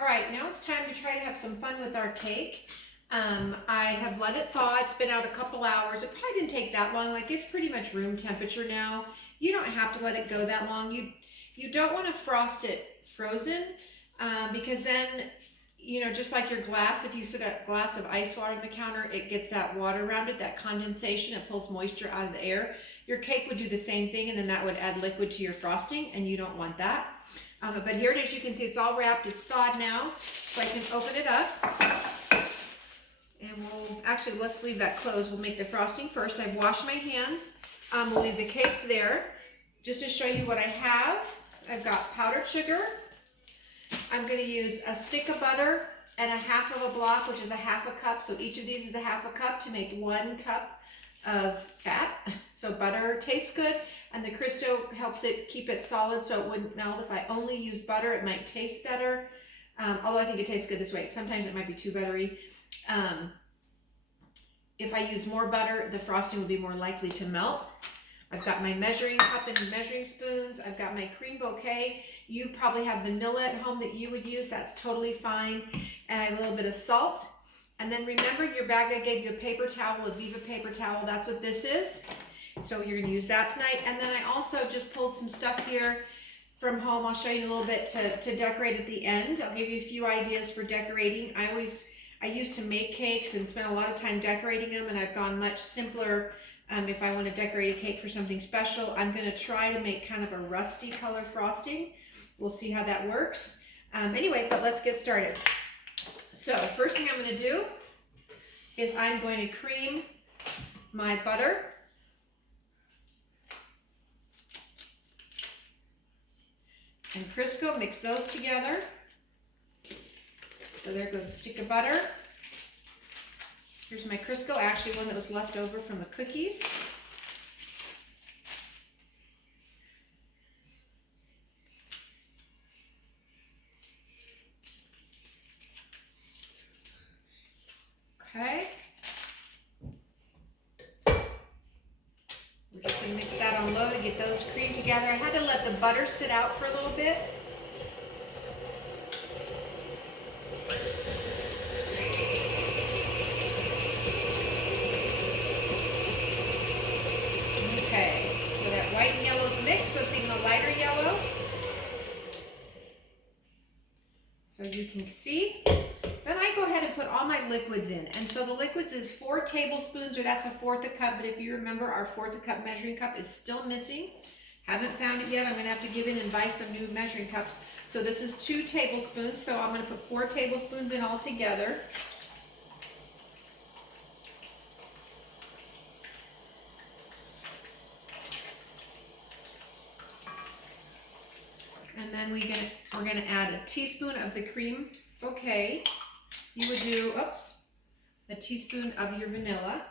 All right, now it's time to try to have some fun with our cake. I have let it thaw. It's been out a couple hours. It probably didn't take that long. Like, it's pretty much room temperature now. You don't have to let it go that long. You don't want to frost it frozen because then, just like your glass, if you set a glass of ice water on the counter, it gets that water around it, that condensation. It pulls moisture out of the air. Your cake would do the same thing, and then that would add liquid to your frosting, and you don't want that. But here it is. You can see it's all wrapped. It's thawed now, so I can open it up. And let's leave that closed. We'll make the frosting first. I've washed my hands. We'll leave the cakes there. Just to show you what I have, I've got powdered sugar. I'm going to use a stick of butter and a half of a block, which is a half a cup. So each of these is a half a cup to make 1 cup of fat. So butter tastes good, and the Crisco helps it keep it solid so it wouldn't melt. If I only use butter, it might taste better. Although I think it tastes good this way. Sometimes it might be too buttery. If I use more butter, the frosting will be more likely to melt. I've got my measuring cup and measuring spoons. I've got my cream bouquet. You probably have vanilla at home that you would use. That's totally fine. And I have a little bit of salt. And then remember, in your bag I gave you a paper towel, a Viva paper towel. That's what this is. So you're going to use that tonight. And then I also just pulled some stuff here from home. I'll show you a little bit to decorate at the end. I'll give you a few ideas for decorating. I used to make cakes and spend a lot of time decorating them, and I've gone much simpler. If I want to decorate a cake for something special, I'm going to try to make kind of a rusty color frosting. We'll see how that works. Anyway, but let's get started. So first thing I'm going to do is I'm going to cream my butter. And Crisco, mix those together. So there goes a stick of butter. Here's my Crisco, actually one that was left over from the cookies. Okay. We're just going to mix that on low to get those creamed together. I had to let the butter sit out for a little bit. White and yellow is mixed, so it's even a lighter yellow. So you can see. Then I go ahead and put all my liquids in. And so the liquids is 4 tablespoons, or that's a 1/4 a cup. But if you remember, our 1/4 a cup measuring cup is still missing. Haven't found it yet. I'm going to have to give in and buy some new measuring cups. So this is 2 tablespoons. So I'm going to put 4 tablespoons in all together. And then we're going to add a teaspoon of the cream bouquet. You would do, a teaspoon of your vanilla.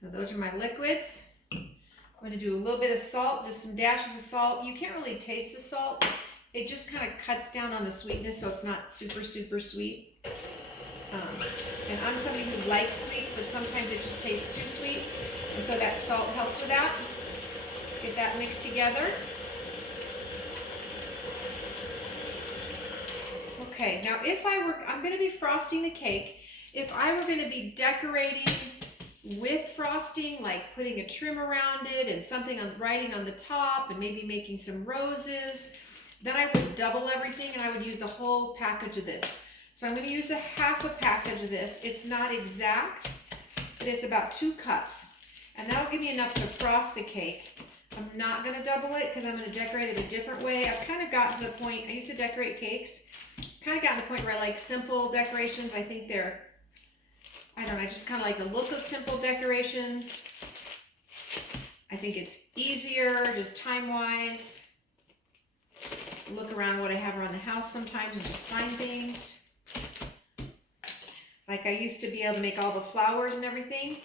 So those are my liquids. I'm going to do a little bit of salt, just some dashes of salt. You can't really taste the salt. It just kind of cuts down on the sweetness, so it's not super, super sweet. And I'm somebody who likes sweets, but sometimes it just tastes too sweet. And so that salt helps with that. Get that mixed together. Okay, now I'm going to be frosting the cake. If I were going to be decorating with frosting, like putting a trim around it and something writing on the top and maybe making some roses, then I would double everything and I would use a whole package of this. So I'm going to use a half a package of this. It's not exact, but it's about 2 cups. And that'll give me enough to frost the cake. I'm not going to double it because I'm going to decorate it a different way. I've kind of gotten to the point, I used to decorate cakes, kind of gotten to the point where I like simple decorations. I think I just kind of like the look of simple decorations. I think it's easier, just time-wise. Look around what I have around the house sometimes and just find things. Like I used to be able to make all the flowers and everything,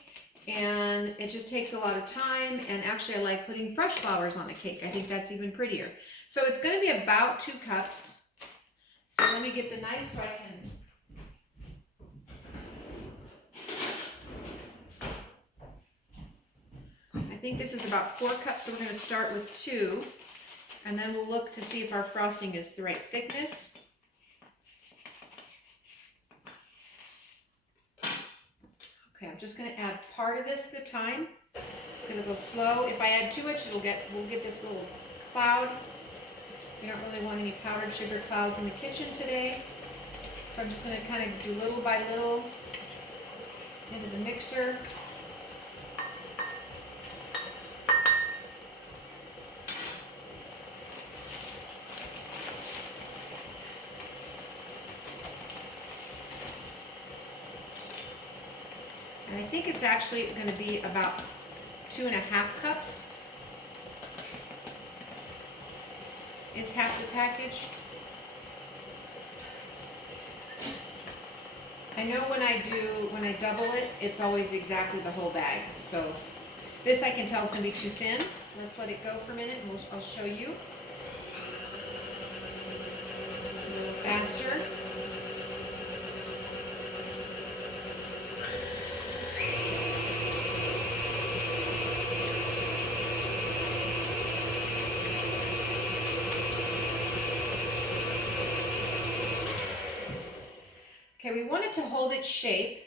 and it just takes a lot of time, and actually I like putting fresh flowers on a cake. I think that's even prettier. So it's going to be about 2 cups. So let me get the knife so I can think this is about 4 cups, so we're going to start with 2, and then we'll look to see if our frosting is the right thickness. Okay, I'm just going to add part of this at a time. I'm going to go slow. If I add too much, we'll get this little cloud. We don't really want any powdered sugar clouds in the kitchen today. So I'm just going to kind of do little by little into the mixer. And I think it's actually going to be about 2.5 cups is half the package. I know when I double it, it's always exactly the whole bag. So this I can tell is going to be too thin. Let's let it go for a minute and I'll show you. A little faster. Okay, we want it to hold its shape,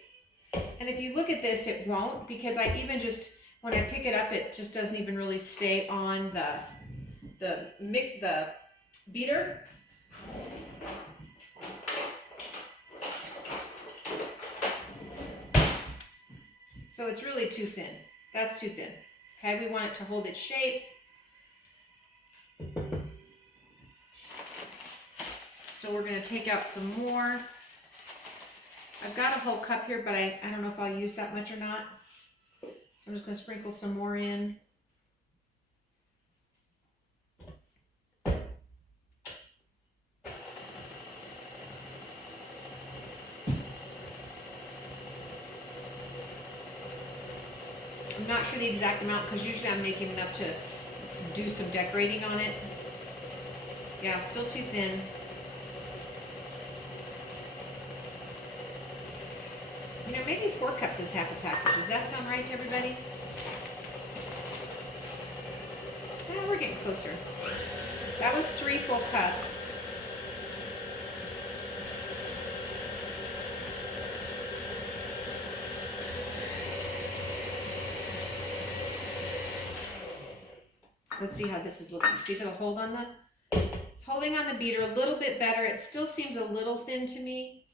and if you look at this, it won't, because I even just, when I pick it up, it just doesn't even really stay on the beater. So it's really too thin. That's too thin. Okay, we want it to hold its shape. So we're going to take out some more. I've got a whole cup here, but I don't know if I'll use that much or not. So I'm just going to sprinkle some more in. I'm not sure the exact amount because usually I'm making enough to do some decorating on it. Yeah, still too thin. You know, maybe 4 cups is half a package. Does that sound right to everybody? Yeah, we're getting closer. That was 3 full cups. Let's see how this is looking. See if it'll hold on it's holding on the beater a little bit better. It still seems a little thin to me,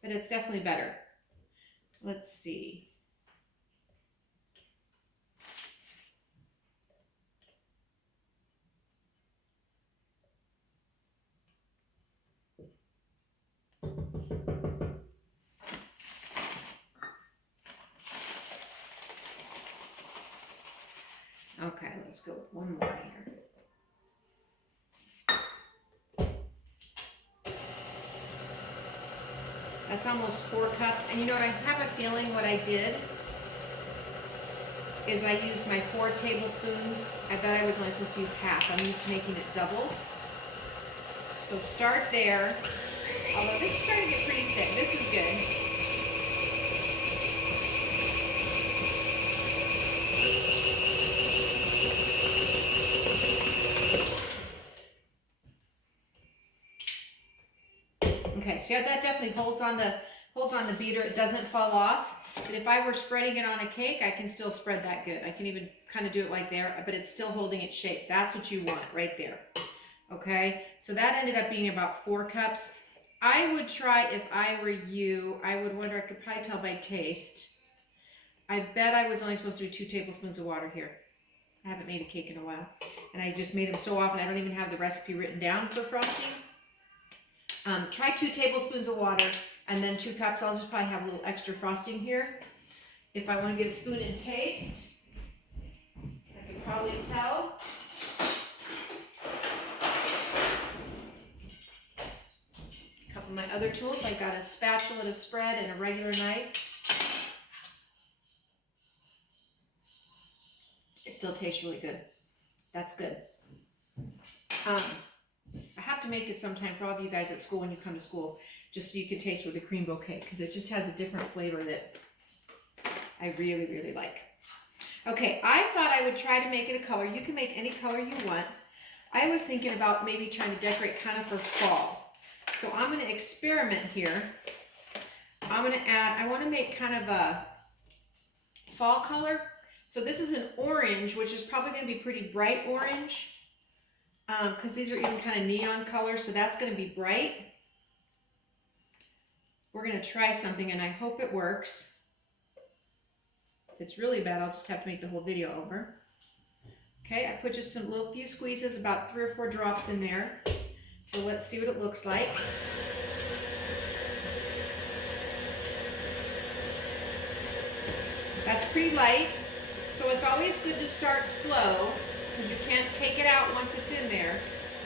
but it's definitely better. Let's see. Okay, let's go with one more here. That's almost 4 cups. And you know what, I have a feeling what I did is I used my 4 tablespoons. I bet I was only supposed to use half. I'm used to making it double. So start there. Although this is starting to get pretty thick. This is good. Okay, so yeah, that definitely holds on the beater. It doesn't fall off. But if I were spreading it on a cake, I can still spread that good. I can even kind of do it like there, but it's still holding its shape. That's what you want right there. Okay, so that ended up being about 4 cups. I would try, if I were you, I would wonder, I could probably tell by taste. I bet I was only supposed to do 2 tablespoons of water here. I haven't made a cake in a while. And I just made them so often, I don't even have the recipe written down for frosting. Try 2 tablespoons of water and then 2 cups. I'll just probably have a little extra frosting here. If I want to get a spoon and taste, I can probably tell. A couple of my other tools, I've got a spatula to spread and a regular knife. It still tastes really good. That's good. I have to make it sometime for all of you guys at school when you come to school, just so you can taste with a Creambo cake, because it just has a different flavor that I really, really like. Okay, I thought I would try to make it a color. You can make any color you want. I was thinking about maybe trying to decorate kind of for fall. So I'm going to experiment here. I'm going to add, I want to make kind of a fall color. So this is an orange, which is probably going to be pretty bright orange. Because these are even kind of neon colors, so that's going to be bright. We're going to try something, and I hope it works. If it's really bad, I'll just have to make the whole video over. Okay, I put just some little few squeezes, about 3 or 4 drops in there. So let's see what it looks like. That's pretty light, so it's always good to start slow because you can't take it out once it's in there.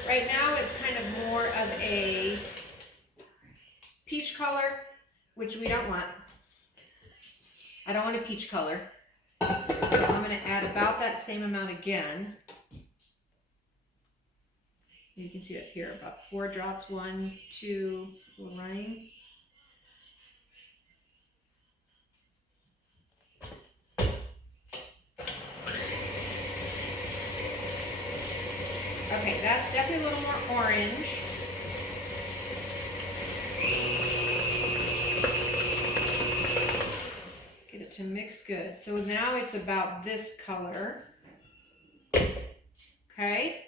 Right now it's kind of more of a peach color, which we don't want. I don't want a peach color. So I'm going to add about that same amount again. You can see it here, about 4 drops, 1, 2, we're running. Okay, that's definitely a little more orange. Get it to mix good. So now it's about this color. Okay.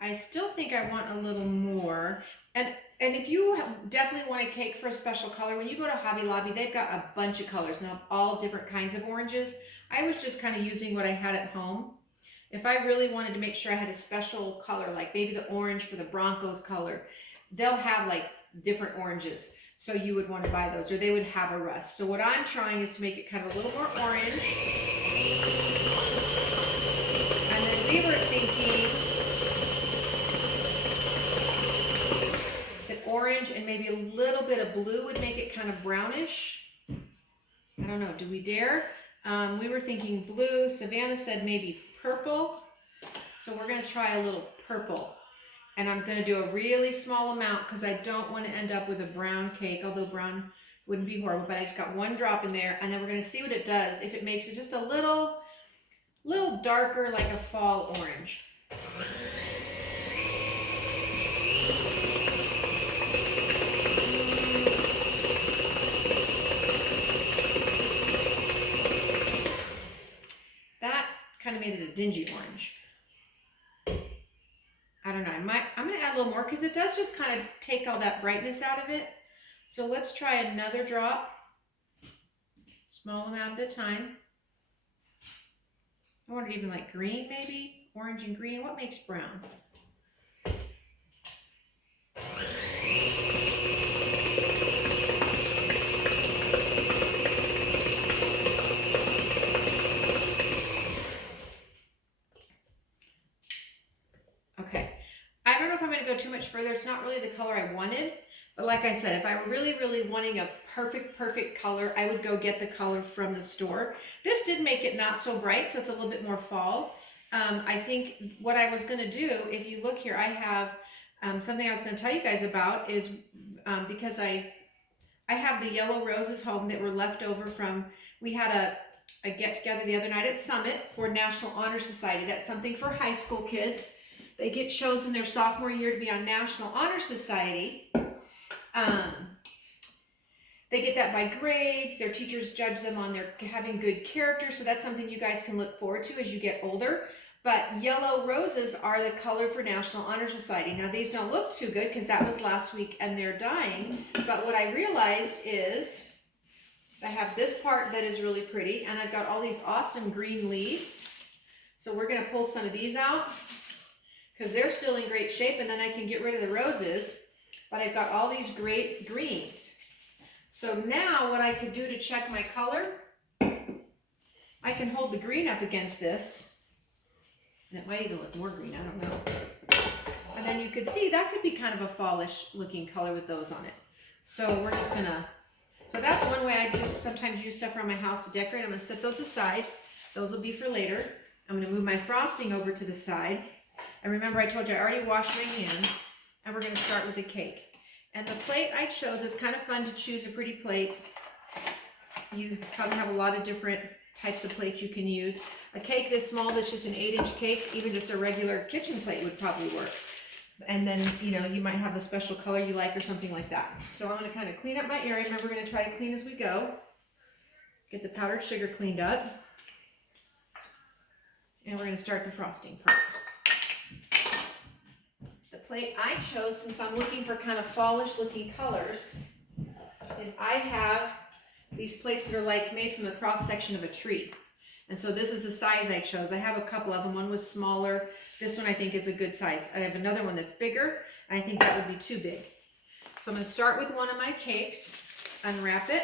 I still think I want a little more. And if you definitely want a cake for a special color, when you go to Hobby Lobby, they've got a bunch of colors now, all different kinds of oranges. I was just kind of using what I had at home. If I really wanted to make sure I had a special color, like maybe the orange for the Broncos color, they'll have like different oranges. So you would want to buy those, or they would have a rust. So what I'm trying is to make it kind of a little more orange. And then we were thinking that orange and maybe a little bit of blue would make it kind of brownish. I don't know, do we dare? We were thinking blue. Savannah said maybe purple. So we're going to try a little purple. And I'm going to do a really small amount because I don't want to end up with a brown cake, although brown wouldn't be horrible. But I just got 1 drop in there, and then we're going to see what it does. If it makes it just a little darker, like a fall orange. That kind of made it a dingy orange. I don't know, I'm going to add a little more because it does just kind of take all that brightness out of it. So let's try another drop, small amount at a time. I wonder even like green maybe, orange and green. What makes brown? Okay, I don't know if I'm going to go too much further. It's not really the color I wanted, but like I said, if I were really wanting a perfect color, I would go get the color from the store. This did make it not so bright, so it's a little bit more fall. I think what I was going to do, if you look here, I have something I was going to tell you guys about is because I have the yellow roses home that were left over from, we had a get together the other night at Summit for National Honor Society. That's something for high school kids. They get chosen their sophomore year to be on National Honor Society. They get that by grades. Their teachers judge them on their having good character. So that's something you guys can look forward to as you get older. But yellow roses are the color for National Honor Society. Now these don't look too good because that was last week and they're dying. But what I realized is I have this part that is really pretty and I've got all these awesome green leaves. So we're going to pull some of these out because they're still in great shape, and then I can get rid of the roses. But I've got all these great greens. So now what I could do to check my color, I can hold the green up against this, and it might even look more green, I don't know. And then you could see that could be kind of a fallish looking color with those on it. So we're just gonna, so that's one way I just sometimes use stuff around my house to decorate. I'm gonna set those aside. Those will be for later. I'm gonna move my frosting over to the side. And remember, I told you I already washed my hands, and we're gonna start with the cake. And the plate I chose, it's kind of fun to choose a pretty plate. You probably have a lot of different types of plates you can use. A cake this small that's just an 8-inch cake, even just a regular kitchen plate would probably work. And then, you know, you might have a special color you like or something like that. So I'm going to kind of clean up my area. Remember, we're going to try to clean as we go. Get the powdered sugar cleaned up. And we're going to start the frosting part. The plate I chose, since I'm looking for kind of fallish looking colors, is I have these plates that are like made from the cross section of a tree. And so this is the size I chose. I have a couple of them. One was smaller. This one I think is a good size. I have another one that's bigger, and I think that would be too big. So I'm going to start with one of my cakes, unwrap it.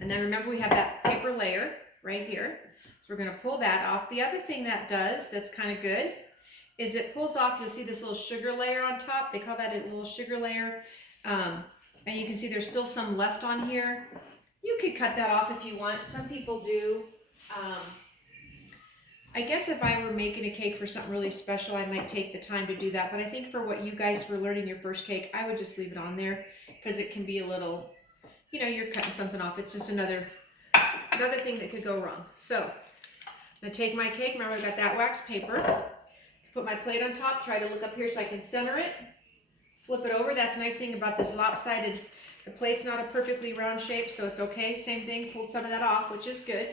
And then remember, we have that paper layer right here. So we're going to pull that off. The other thing that does that's kind of good is it pulls off, you'll see this little sugar layer on top. They call that a little sugar layer. And you can see there's still some left on here. You could cut that off if you want. Some people do. I guess if I were making a cake for something really special, I might take the time to do that. But I think for what you guys were learning your first cake, I would just leave it on there because it can be a little, you know, you're cutting something off. It's just another thing that could go wrong. So I'm going to take my cake. Remember, I got that wax paper. Put my plate on top. Try to look up here so I can center it. Flip it over. That's the nice thing about this lopsided. The plate's not a perfectly round shape, so it's okay. Same thing. Pulled some of that off, which is good.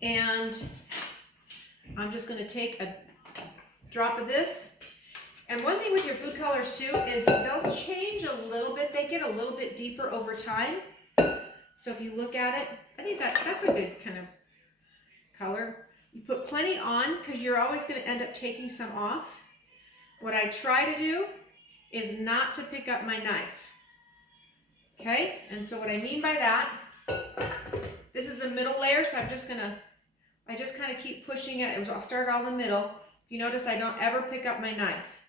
And I'm just going to take a drop of this. And one thing with your food colors too is they'll change a little bit. They get a little bit deeper over time. So if you look at it, I think that's a good kind of color. You put plenty on because you're always going to end up taking some off. What I try to do is not to pick up my knife. Okay? And so what I mean by that, this is the middle layer, so I just kind of keep pushing it. I'll start all in the middle. If you notice, I don't ever pick up my knife.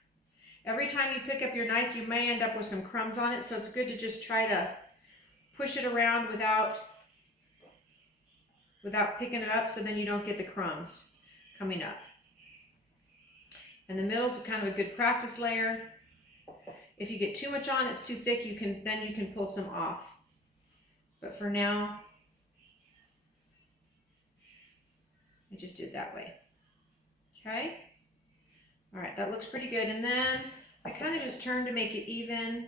Every time you pick up your knife, you may end up with some crumbs on it, so it's good to just try to push it around without picking it up, so then you don't get the crumbs coming up. And the middle is kind of a good practice layer. If you get too much on, it's too thick, you can pull some off. But for now, I just do it that way. Okay? All right, that looks pretty good. And then I kind of just turn to make it even.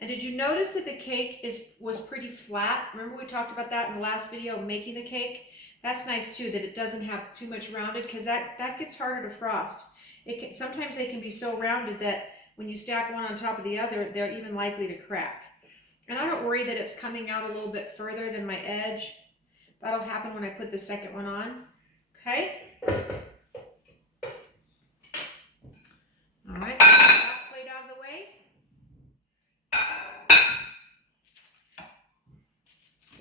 And did you notice that the cake was pretty flat? Remember we talked about that in the last video, making the cake? That's nice too, that it doesn't have too much rounded, because that gets harder to frost. Sometimes they can be so rounded that when you stack one on top of the other, they're even likely to crack. And I don't worry that it's coming out a little bit further than my edge. That'll happen when I put the second one on. Okay? All right, get that plate out of the way.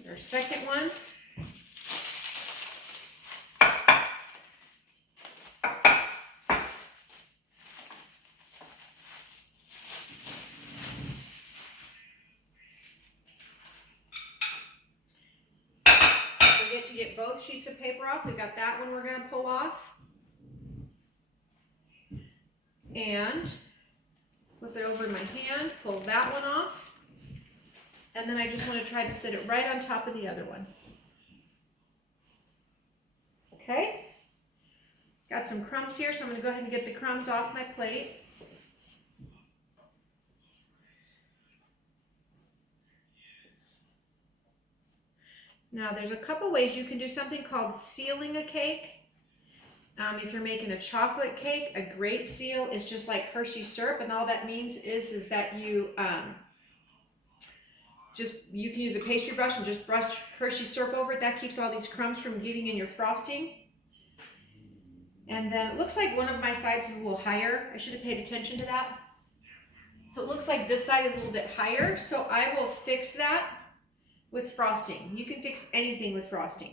Our second one. Forget to get both sheets of paper off. We've got that one we're going to pull off. And flip it over in my hand, pull that one off. And then I just want to try to sit it right on top of the other one. Okay? Got some crumbs here, so I'm going to go ahead and get the crumbs off my plate. Now there's a couple ways you can do something called sealing a cake. If you're making a chocolate cake, a great seal is just like Hershey syrup, and all that means is that you you can use a pastry brush and just brush Hershey syrup over it. That keeps all these crumbs from getting in your frosting. And then it looks like one of my sides is a little higher. I should have paid attention to that. So it looks like this side is a little bit higher. So I will fix that with frosting. You can fix anything with frosting.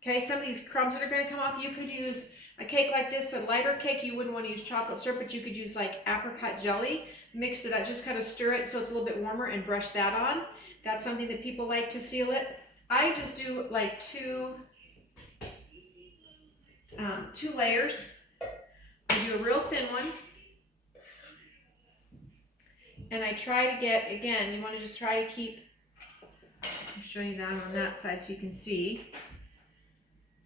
Okay, some of these crumbs that are going to come off, you could use a cake like this, a lighter cake. You wouldn't want to use chocolate syrup, but you could use like apricot jelly. Mix it up, just kind of stir it so it's a little bit warmer and brush that on. That's something that people like to seal it. I just do like two layers. I do a real thin one. And I try to get, again, you want to just try to keep, I'll show you that on that side so you can see.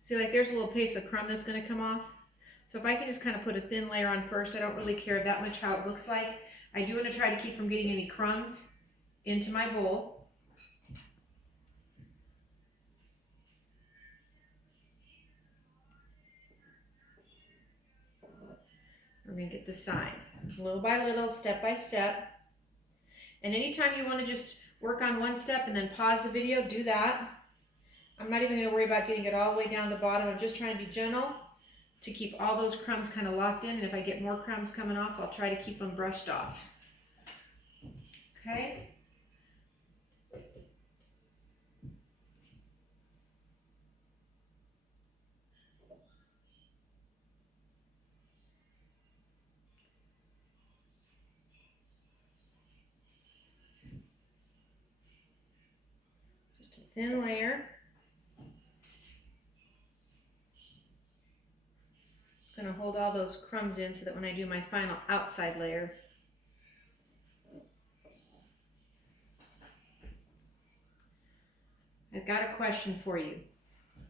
See, like there's a little piece of crumb that's going to come off. So if I can just kind of put a thin layer on first, I don't really care that much how it looks like. I do want to try to keep from getting any crumbs into my bowl. We're going to get the side, little by little, step by step. And anytime you want to just work on one step and then pause the video, do that. I'm not even going to worry about getting it all the way down the bottom. I'm just trying to be gentle to keep all those crumbs kind of locked in. And if I get more crumbs coming off, I'll try to keep them brushed off. Okay? Just a thin layer. Just going to hold all those crumbs in so that when I do my final outside layer, I've got a question for you.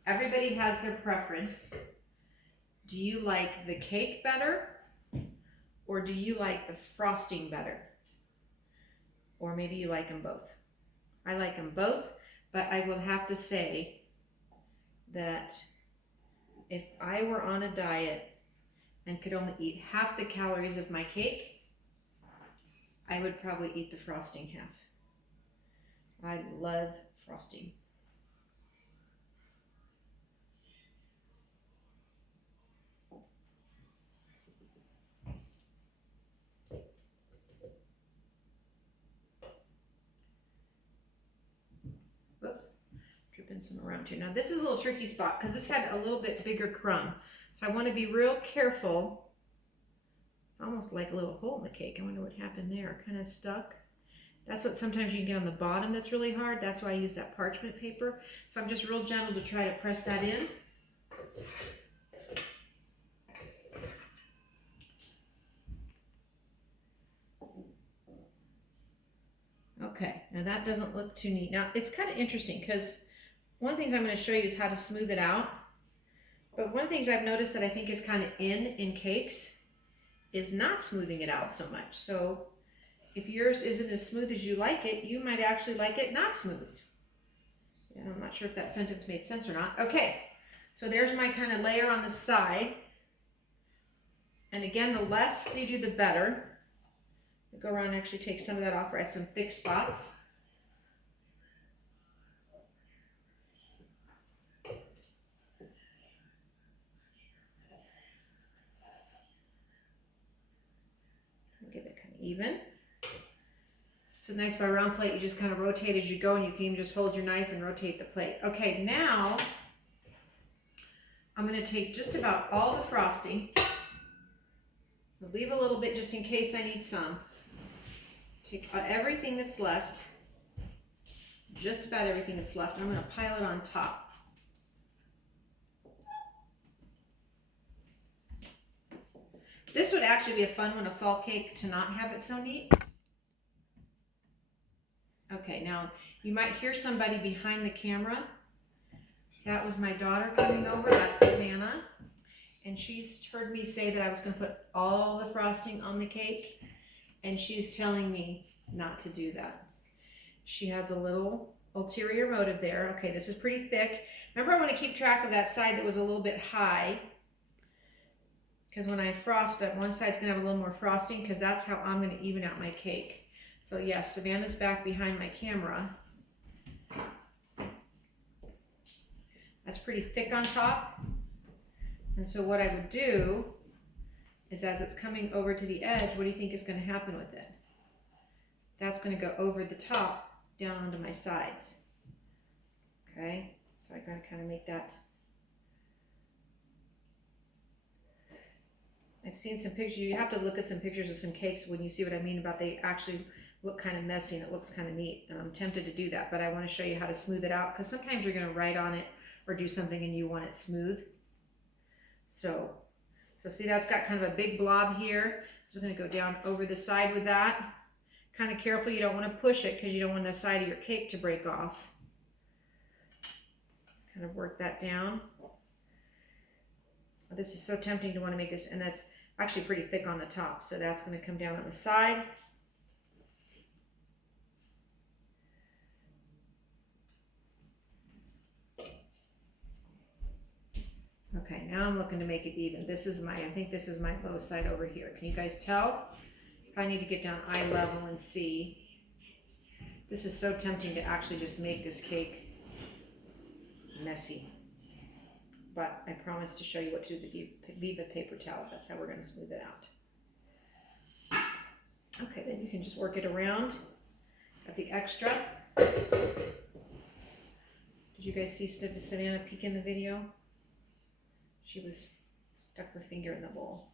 Everybody has their preference. Do you like the cake better, or do you like the frosting better? Or maybe you like them both. I like them both, but I will have to say that if I were on a diet and could only eat half the calories of my cake, I would probably eat the frosting half. I love frosting. Whoops, dripping some around here. Now this is a little tricky spot because this had a little bit bigger crumb. So I want to be real careful. It's almost like a little hole in the cake. I wonder what happened there. Kind of stuck. That's what sometimes you can get on the bottom that's really hard. That's why I use that parchment paper. So I'm just real gentle to try to press that in. Okay, now that doesn't look too neat. Now it's kind of interesting because one of the things I'm going to show you is how to smooth it out. But one of the things I've noticed that I think is kind of in cakes is not smoothing it out so much. So if yours isn't as smooth as you like it, you might actually like it not smooth. Yeah, I'm not sure if that sentence made sense or not. Okay, so there's my kind of layer on the side. And again, the less you do, the better. I'll go around and actually take some of that off where I have some thick spots. Get it kind of even. So nice by a round plate, you just kind of rotate as you go, and you can even just hold your knife and rotate the plate. Okay, now I'm going to take just about all the frosting. I'll leave a little bit just in case I need some. Take everything that's left, just about everything that's left, and I'm going to pile it on top. This would actually be a fun one, a fall cake, to not have it so neat. Okay, now you might hear somebody behind the camera. That was my daughter coming over, that's Savannah. And she's heard me say that I was going to put all the frosting on the cake, and she's telling me not to do that. She has a little ulterior motive there. Okay, this is pretty thick. Remember, I want to keep track of that side that was a little bit high, because when I frost it, one side's going to have a little more frosting, because that's how I'm going to even out my cake. So yes, Savannah's back behind my camera. That's pretty thick on top. And so what I would do is, as it's coming over to the edge, what do you think is going to happen with it? That's going to go over the top, down onto my sides. Okay, so I'm going to kind of make that. I've seen some pictures. You have to look at some pictures of some cakes when you see what I mean about they actually look kind of messy and it looks kind of neat. And I'm tempted to do that, but I want to show you how to smooth it out, because sometimes you're going to write on it or do something and you want it smooth. So see, that's got kind of a big blob here. I'm just going to go down over the side with that. Kind of careful, you don't want to push it because you don't want the side of your cake to break off. Kind of work that down. This is so tempting to want to make this, and that's actually pretty thick on the top, so that's going to come down on the side. Okay, now I'm looking to make it even. This is I think this is my low side over here. Can you guys tell? I need to get down eye level and see. This is so tempting to actually just make this cake messy. But I promise to show you what to do with the paper towel. That's how we're going to smooth it out. Okay, then you can just work it around. Got the extra. Did you guys see Savannah peek in the video? She was stuck her finger in the bowl.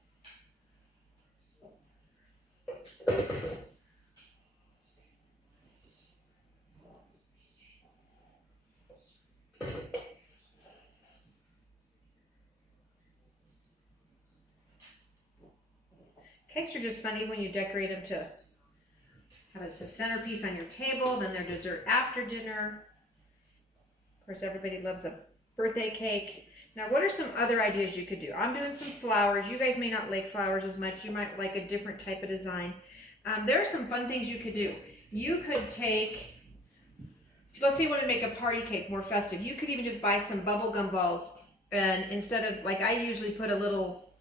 Cakes are just funny when you decorate them to have a centerpiece on your table, then their dessert after dinner. Of course, everybody loves a birthday cake. Now, what are some other ideas you could do? I'm doing some flowers. You guys may not like flowers as much. You might like a different type of design. There are some fun things you could do. You could take, let's say you want to make a party cake more festive. You could even just buy some bubblegum balls, and instead of, like I usually put a little,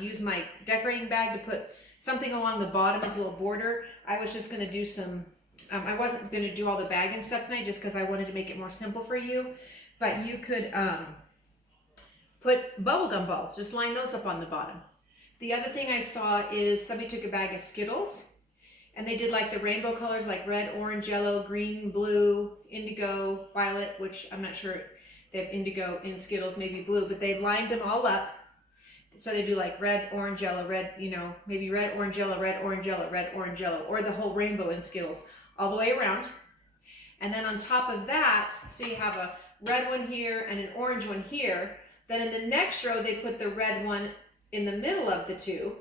use my decorating bag to put something along the bottom as a little border. I was just going to do some, I wasn't going to do all the bag and stuff tonight just because I wanted to make it more simple for you. But you could put bubblegum balls, just line those up on the bottom. The other thing I saw is somebody took a bag of Skittles and they did like the rainbow colors, like red, orange, yellow, green, blue, indigo, violet, which I'm not sure they have indigo in Skittles, maybe blue, but they lined them all up. So they do like red, orange, yellow, red, you know, maybe red, orange, yellow, red, orange, yellow, red, orange, yellow, or the whole rainbow in Skittles all the way around. And then on top of that, so you have a red one here and an orange one here. Then in the next row, they put the red one in the middle of the two.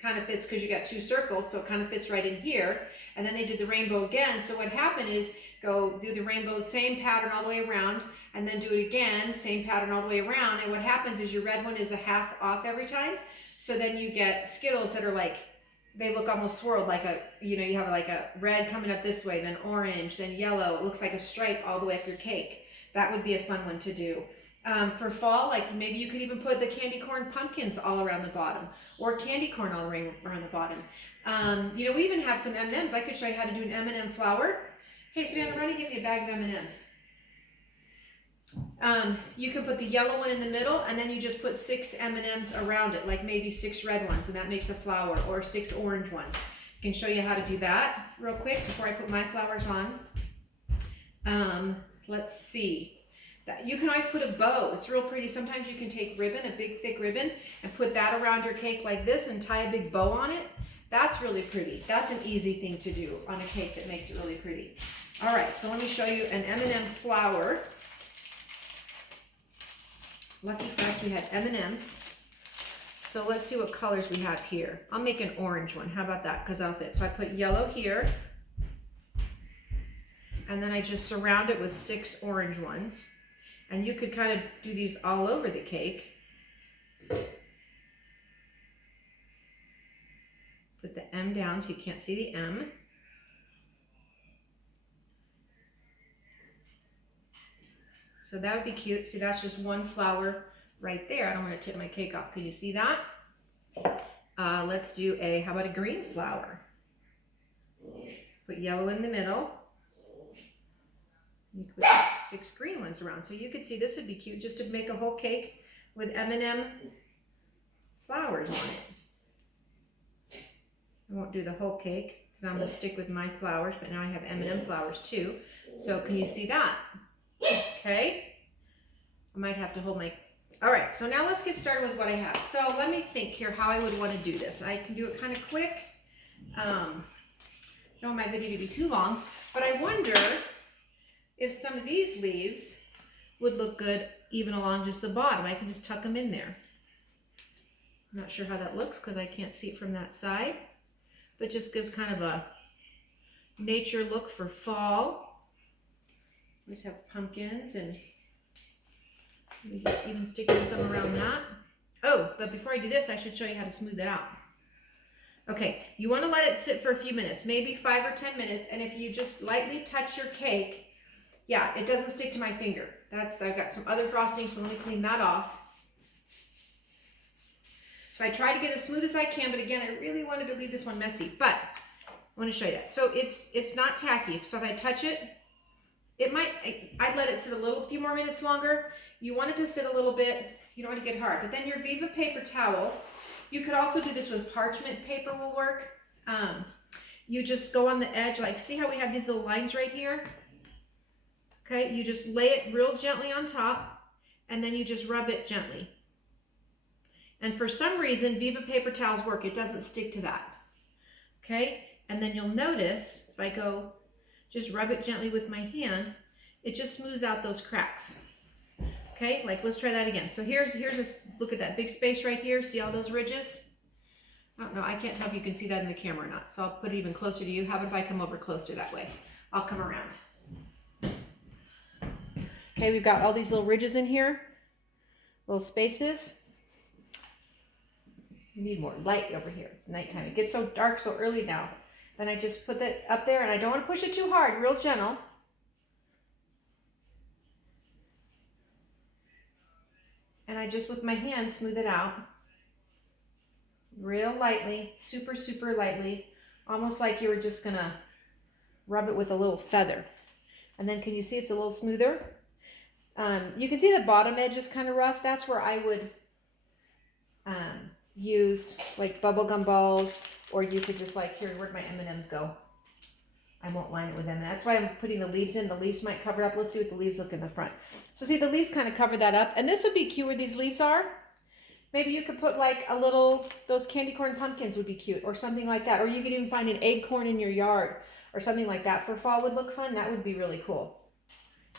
Kind of fits because you got two circles, so it kind of fits right in here. And then they did the rainbow again. So what happened is go do the rainbow, same pattern all the way around, and then do it again, same pattern all the way around. And what happens is your red one is a half off every time. So then you get Skittles that are like, they look almost swirled, like a, you know, you have like a red coming up this way, then orange, then yellow. It looks like a stripe all the way up your cake. That would be a fun one to do. For fall, like maybe you could even put the candy corn pumpkins all around the bottom, or candy corn all around the bottom. You know, we even have some M&Ms. I could show you how to do an M&M flower. Hey, Savannah, run and get me a bag of M&Ms. You can put the yellow one in the middle, and then you just put 6 M&Ms around it, like maybe 6 red ones, and that makes a flower, or 6 orange ones. I can show you how to do that real quick before I put my flowers on. Let's see. You can always put a bow. It's real pretty. Sometimes you can take ribbon, a big thick ribbon, and put that around your cake like this and tie a big bow on it. That's really pretty. That's an easy thing to do on a cake that makes it really pretty. All right, so let me show you an M&M flower. Lucky for us, we had M&Ms. So let's see what colors we have here. I'll make an orange one. How about that? Because that'll fit. So I put yellow here. And then I just surround it with 6 orange ones. And you could kind of do these all over the cake. Put the M down so you can't see the M. So that would be cute. See, that's just one flower right there. I don't want to tip my cake off. Can you see that? Let's do how about a green flower? Put yellow in the middle. You could put 6 green ones around. So you could see this would be cute just to make a whole cake with M&M flowers on it. I won't do the whole cake because I'm going to stick with my flowers, but now I have M&M flowers too. So can you see that? Okay. I might have to hold my... All right, so now let's get started with what I have. So let me think here how I would want to do this. I can do it kind of quick. don't want my video to be too long, but I wonder if some of these leaves would look good even along just the bottom. I can just tuck them in there. I'm not sure how that looks because I can't see it from that side, but just gives kind of a nature look for fall. We just have pumpkins, and maybe just even sticking some around that. Oh, but before I do this, I should show you how to smooth it out. Okay, you want to let it sit for a few minutes, maybe 5 or 10 minutes, and if you just lightly touch your cake, yeah, it doesn't stick to my finger. I've got some other frosting, so let me clean that off. So I try to get as smooth as I can, but again, I really wanted to leave this one messy, but I want to show you that. So it's not tacky. So if I touch it, I'd let it sit a few more minutes longer. You want it to sit a little bit. You don't want to get hard. But then your Viva paper towel, you could also do this with parchment paper will work. You just go on the edge, like see how we have these little lines right here? Okay, you just lay it real gently on top, and then you just rub it gently. And for some reason, Viva paper towels work. It doesn't stick to that. Okay, and then you'll notice if I go just rub it gently with my hand, it just smooths out those cracks. Okay, like let's try that again. So here's a look at that big space right here. See all those ridges? Oh no, I can't tell if you can see that in the camera or not. So I'll put it even closer to you. How about if I come over closer that way? I'll come around. Okay, we've got all these little ridges in here, little spaces. You need more light over here. It's nighttime. It gets so dark so early now. Then I just put that up there, and I don't want to push it too hard, real gentle. And I just, with my hand, smooth it out. Real lightly, super, super lightly. Almost like you were just going to rub it with a little feather. And then can you see it's a little smoother? You can see the bottom edge is kind of rough. That's where I would use like bubblegum balls, or you could just like, here, where'd my M&Ms go? I won't line it with them. That's why I'm putting the leaves in. The leaves might cover it up. Let's see what the leaves look in the front. So see, the leaves kind of cover that up. And this would be cute where these leaves are. Maybe you could put like a little, those candy corn pumpkins would be cute, or something like that. Or you could even find an acorn in your yard or something like that for fall would look fun. That would be really cool.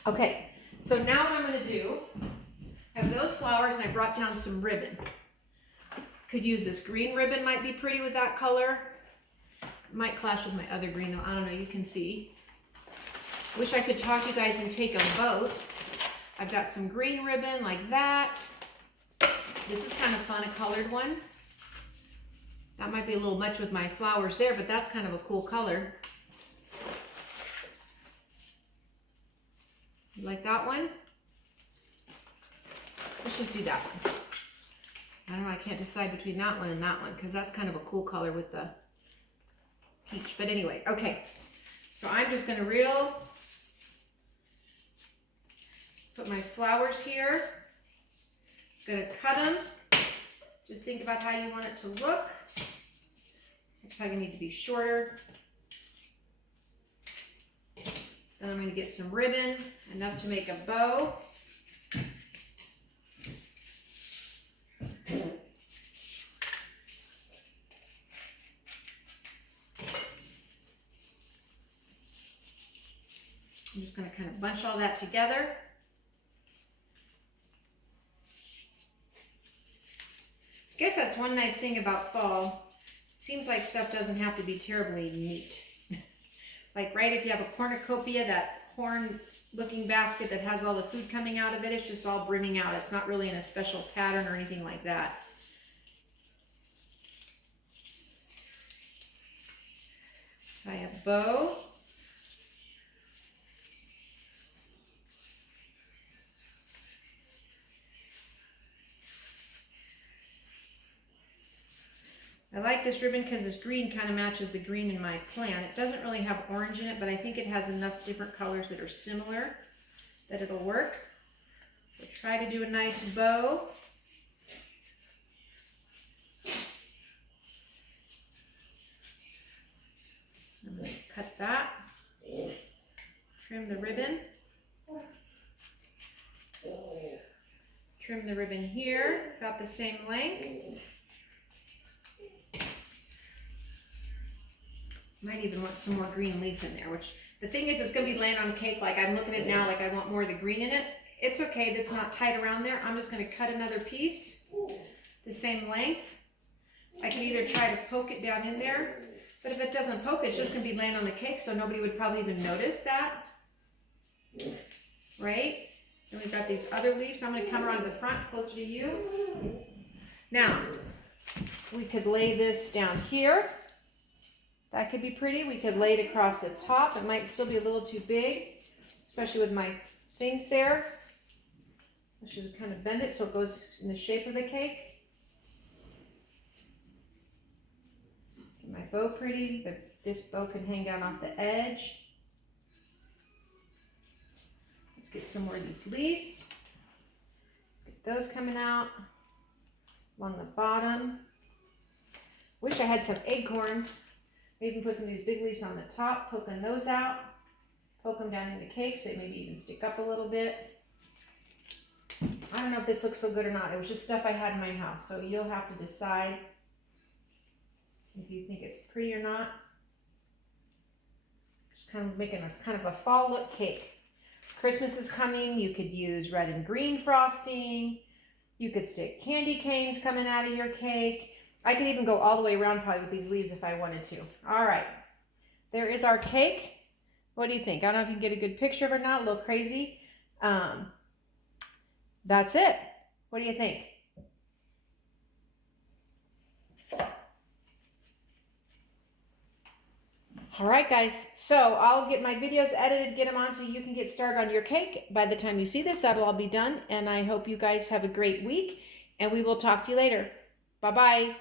Okay, so now what I'm going to do, I have those flowers and I brought down some ribbon. Could use this green ribbon, might be pretty with that color. Might clash with my other green though, I don't know, you can see. Wish I could talk to you guys and take a vote. I've got some green ribbon like that. This is kind of fun, a colored one. That might be a little much with my flowers there, but that's kind of a cool color. You like that one? Let's just do that one. I don't know, I can't decide between that one and that one because that's kind of a cool color with the peach. But anyway, okay. So I'm just going to put my flowers here. Going to cut them. Just think about how you want it to look. It's probably going to need to be shorter. Then I'm going to get some ribbon, enough to make a bow. I'm just going to kind of bunch all that together. I guess that's one nice thing about fall. Seems like stuff doesn't have to be terribly neat. Like, right, if you have a cornucopia, that horn looking basket that has all the food coming out of it, it's just all brimming out. It's not really in a special pattern or anything like that. I have a bow. I like this ribbon because this green kind of matches the green in my plant. It doesn't really have orange in it, but I think it has enough different colors that are similar that it'll work. So try to do a nice bow. I'm going to cut that. Trim the ribbon. Trim the ribbon here, about the same length. Might even want some more green leaf in there, which the thing is, it's gonna be laying on the cake. Like I'm looking at it now, like I want more of the green in it. It's okay, that's not tight around there. I'm just gonna cut another piece the same length. I can either try to poke it down in there, but if it doesn't poke, it's just gonna be laying on the cake, so nobody would probably even notice that, right? And we've got these other leaves. I'm gonna come around to the front, closer to you. Now, we could lay this down here. That could be pretty. We could lay it across the top. It might still be a little too big, especially with my things there. I should kind of bend it so it goes in the shape of the cake. Get my bow pretty. This bow can hang down off the edge. Let's get some more of these leaves. Get those coming out along the bottom. Wish I had some acorns. Maybe put some of these big leaves on the top, poking those out. Poke them down in the cake so they maybe even stick up a little bit. I don't know if this looks so good or not. It was just stuff I had in my house, so you'll have to decide if you think it's pretty or not. Just kind of making a kind of a fall look cake. Christmas is coming. You could use red and green frosting. You could stick candy canes coming out of your cake. I could even go all the way around probably with these leaves if I wanted to. All right, there is our cake. What do you think? I don't know if you can get a good picture of it or not, a little crazy. That's it. What do you think? All right, guys. So I'll get my videos edited, get them on so you can get started on your cake. By the time you see this, that'll all be done. And I hope you guys have a great week. And we will talk to you later. Bye-bye.